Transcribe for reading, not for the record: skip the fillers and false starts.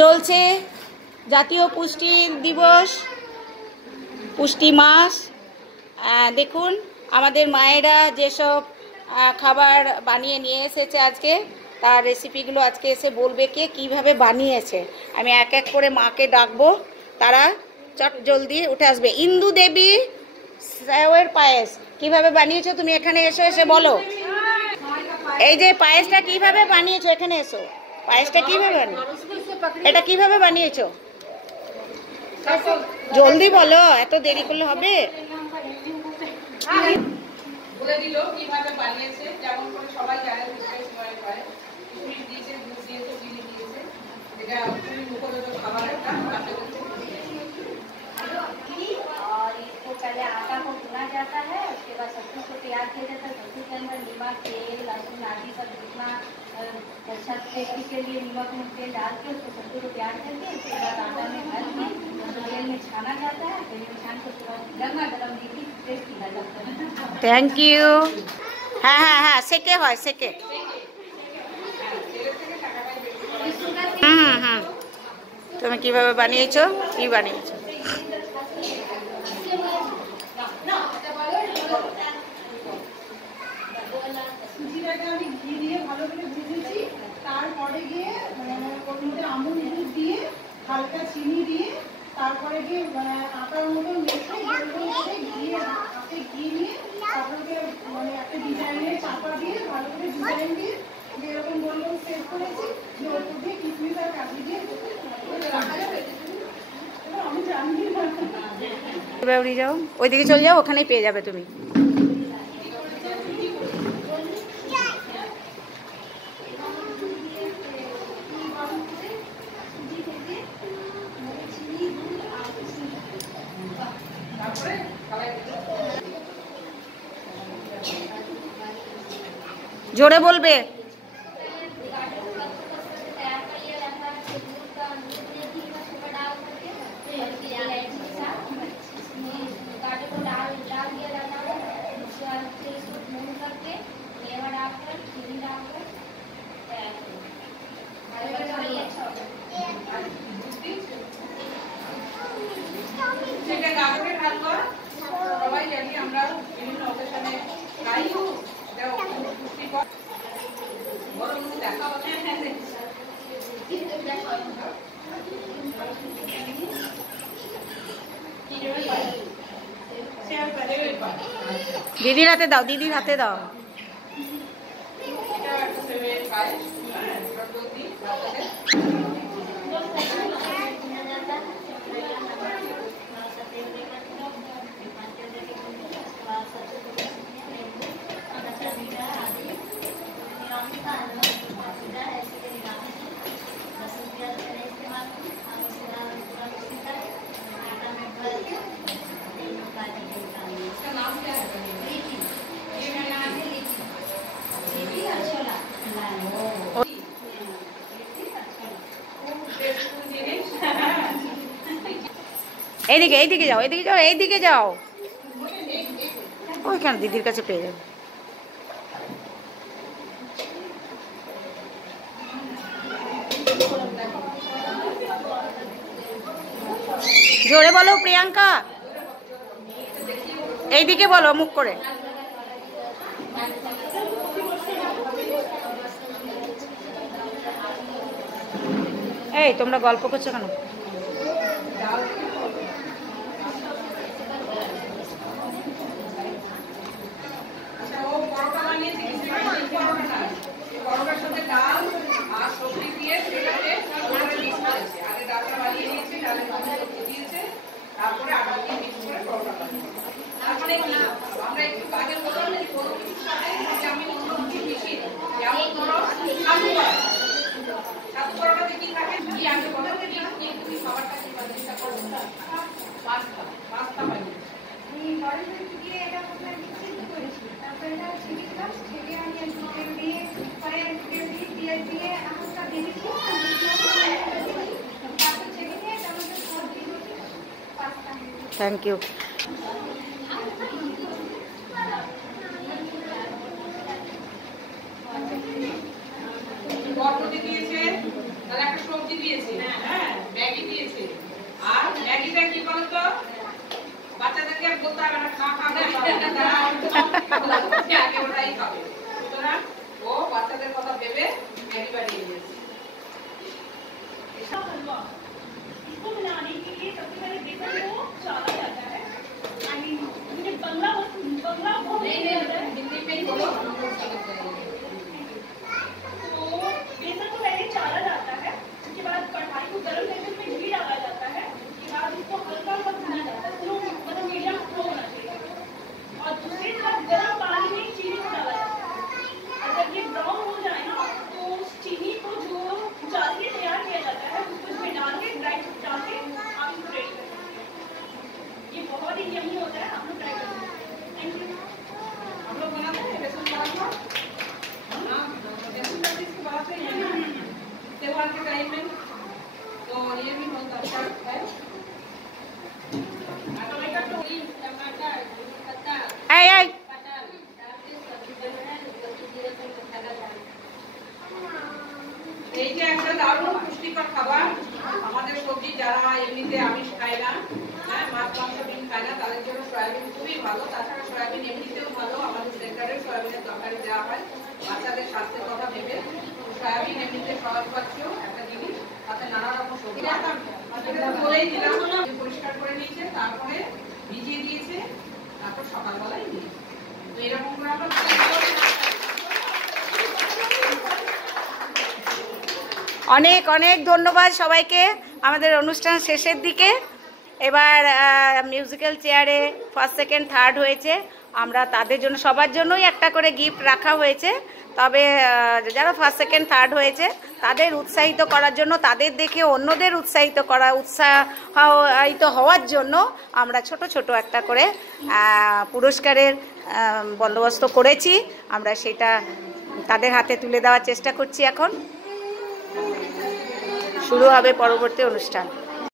চলছে জাতীয় পুষ্টি দিবস, পুষ্টি মাস। দেখুন আমাদের মায়েরা যেসব খাবার বানিয়ে নিয়ে এসেছে আজকে, তার রেসিপিগুলো আজকে এসে বলবে কে কীভাবে বানিয়েছে। আমি এক এক করে মাকে ডাকবো, তারা চট জলদি উঠে আসবে। ইন্দু দেবী, সেওয়ের পায়েস কিভাবে বানিয়েছো তুমি এখানে এসো, এসে বলো। এই যে পায়েসটা কিভাবে বানিয়েছো, এখানে এসো। পায়েসটা কিভাবে এটা কিভাবে বানিয়েছো, জলদি বলো, এত দেরি করলে হবে। বলে দিল কিভাবে বানিয়েছে, যেমন করে সবাই জানে কিশমিশ দিয়েছে, দুধ দিয়েছে, চিনি দিয়েছে। এটা খুবই মুখরোচক খাবার একটা। और इसको पहले आटा को भुना जाता है, उसके बाद सब्जी को तैयार किया जाता है। सब्जी के अंदर नमक, तेल, लहसुन आदि सब जितना अच्छा टेस्टी के लिए नमक में तेल डाल के उसको सब्जी को तैयार करके उसके बाद आटा में भर के तेल में छाना जाता है। तेल में छान के उसके बाद गर्मा गर्म देखिए टेस्टी लग जाता है। Thank you. हाँ हाँ हाँ, सेके হয় सेके। তুমি কিভাবে বানিয়েছো, কি বানিয়েছো? সুজিটাকে আমি ঘি দিয়ে ভালো করে ভেজেছি, তারপরে গিয়ে ওর মধ্যে আমুল দুধ দিয়ে হালকা চিনি দিয়ে তারপরে গিয়ে আটার মতো মেখে গোল গোল করে ঘিয়ে হাতে ঘি নিয়ে তারপরে একটা ডিজাইনের চাপা দিয়ে ভালো করে ডিজাইন দিয়ে যেরকম গোল গোল সেট করেছি, যে ওর দিয়ে কিশমিশ আর কাজু দিয়ে আমি জানি না। উড়ে যাও, ওইদিকে চলে যাও, ওখানেই পেয়ে যাবে তুমি। জোরে বলবে। সবাই জানি আমরা বিভিন্ন অকেশনে খাই, দিদির হাতে দাও, দিদির হাতে দাও। এইদিকে এইদিকে যাও, এইদিকে যাও, এইদিকে যাও, ওইখানে দিদির কাছে পেয়ে যাবে। জোরে বলো প্রিয়াঙ্কা, এইদিকে বলো মুখ করে। এই তোমরা গল্প করছো কেন? পরোটার সাথে ডাল আর সবজি দিয়ে সেটাতে মিক্স করেছে। আগে ডালটা বানিয়ে নিয়েছে, ডালের মধ্যে দিয়েছে, তারপরে আটা দিয়ে মিক্স করে পরোটা বানিয়েছে। তারপরে কি আমরা একটু আগে বললাম যে কোনো কিছুর সাথে যদি আমি অন্য কিছু মিশিয়ে দিই, যেমন ধরো আলু পরোটা, সাতু পরোটাতে কি থাকে, কি আগে বলাতে তুমি খাবারটা কি চেষ্টা করবো, পাস্তা পাস্তা বানিয়ে থ্যাংক ইউ। বরবটি দিয়েছে, তাহলে একটা সবজি সবজি দিয়েছে, হ্যাঁ ম্যাগি দিয়েছে। আর ম্যাগিটা কি বলতো বাচ্চাদেরকে বলতে হবে না খা খা আগে ওটাই খাবে। সুতরাং ও বাচ্চাদের কথা ভেবে ম্যাগি বানিয়ে দিয়েছে। इसको बनाने के लिए सबसे पहले बेसन को चाला जाता है। आई मीन मुझे बंगला बहुत नहीं आता है, हिंदी में ही बोलो। तो बेसन को पहले चाला जाता है, उसके बाद कढ़ाई को गर्म करके उसमें घी डाला जाता है, उसके बाद उसको हल्का हल्का भुना जाता है, स्लो मतलब मीडियम स्लो होना चाहिए। और दूसरी तरफ गर्म पानी में चीनी को डाला जाता है। और जब ये ब्राउन हो जाए ना तो उस चीनी को जो चाल के तैयार किया जाता है उसको इसमें डाल के ड्राई फ्रूट डाल के आप इसको रेडी कर सकते हैं। ये बहुत ही यम्मी होता है, आप लोग ट्राई कर सकते हैं। Thank you. हम लोग बनाते हैं बेसन पराठा। हाँ बेसन पराठा इसको बनाते हैं त्योहार के टाइम में, तो ये भी बहुत अच्छा है। टमाटर पत्ता এই এই এই যে একটা দারুণ পুষ্টিকর খাবার। আমাদের সবজি যারা এমনিতে আমিষ খায় না, হ্যাঁ মাছ মাংস ডিম খায় না, তাদের জন্য সয়াবিন খুবই ভালো। তাছাড়া সয়াবিন এমনিতেও ভালো, আমাদের সেন্টারে সয়াবিনের তরকারি দেওয়া হয় বাচ্চাদের স্বাস্থ্যের কথা ভেবে। সয়াবিন এমনিতে সহজ পাচ্ছ একটা জিনিস, তাতে নানা রকম সবজি বলেই দিলাম, পরিষ্কার করে নিয়েছে, তারপরে ভিজিয়ে দিয়েছে, তারপর সকালবেলায় দিয়েছে। তো এরকম করে আমরা অনেক অনেক ধন্যবাদ সবাইকে। আমাদের অনুষ্ঠান শেষের দিকে, এবার মিউজিক্যাল চেয়ারে ফার্স্ট সেকেন্ড থার্ড হয়েছে, আমরা তাদের জন্য সবার জন্যই একটা করে গিফট রাখা হয়েছে। তবে যারা ফার্স্ট সেকেন্ড থার্ড হয়েছে তাদের উৎসাহিত করার জন্য, তাদের দেখে অন্যদের উৎসাহিত হওয়ার জন্য আমরা ছোট ছোট একটা করে পুরস্কারের বন্দোবস্ত করেছি। আমরা সেটা তাদের হাতে তুলে দেওয়ার চেষ্টা করছি। এখন শুরু হবে পরবর্তী অনুষ্ঠান।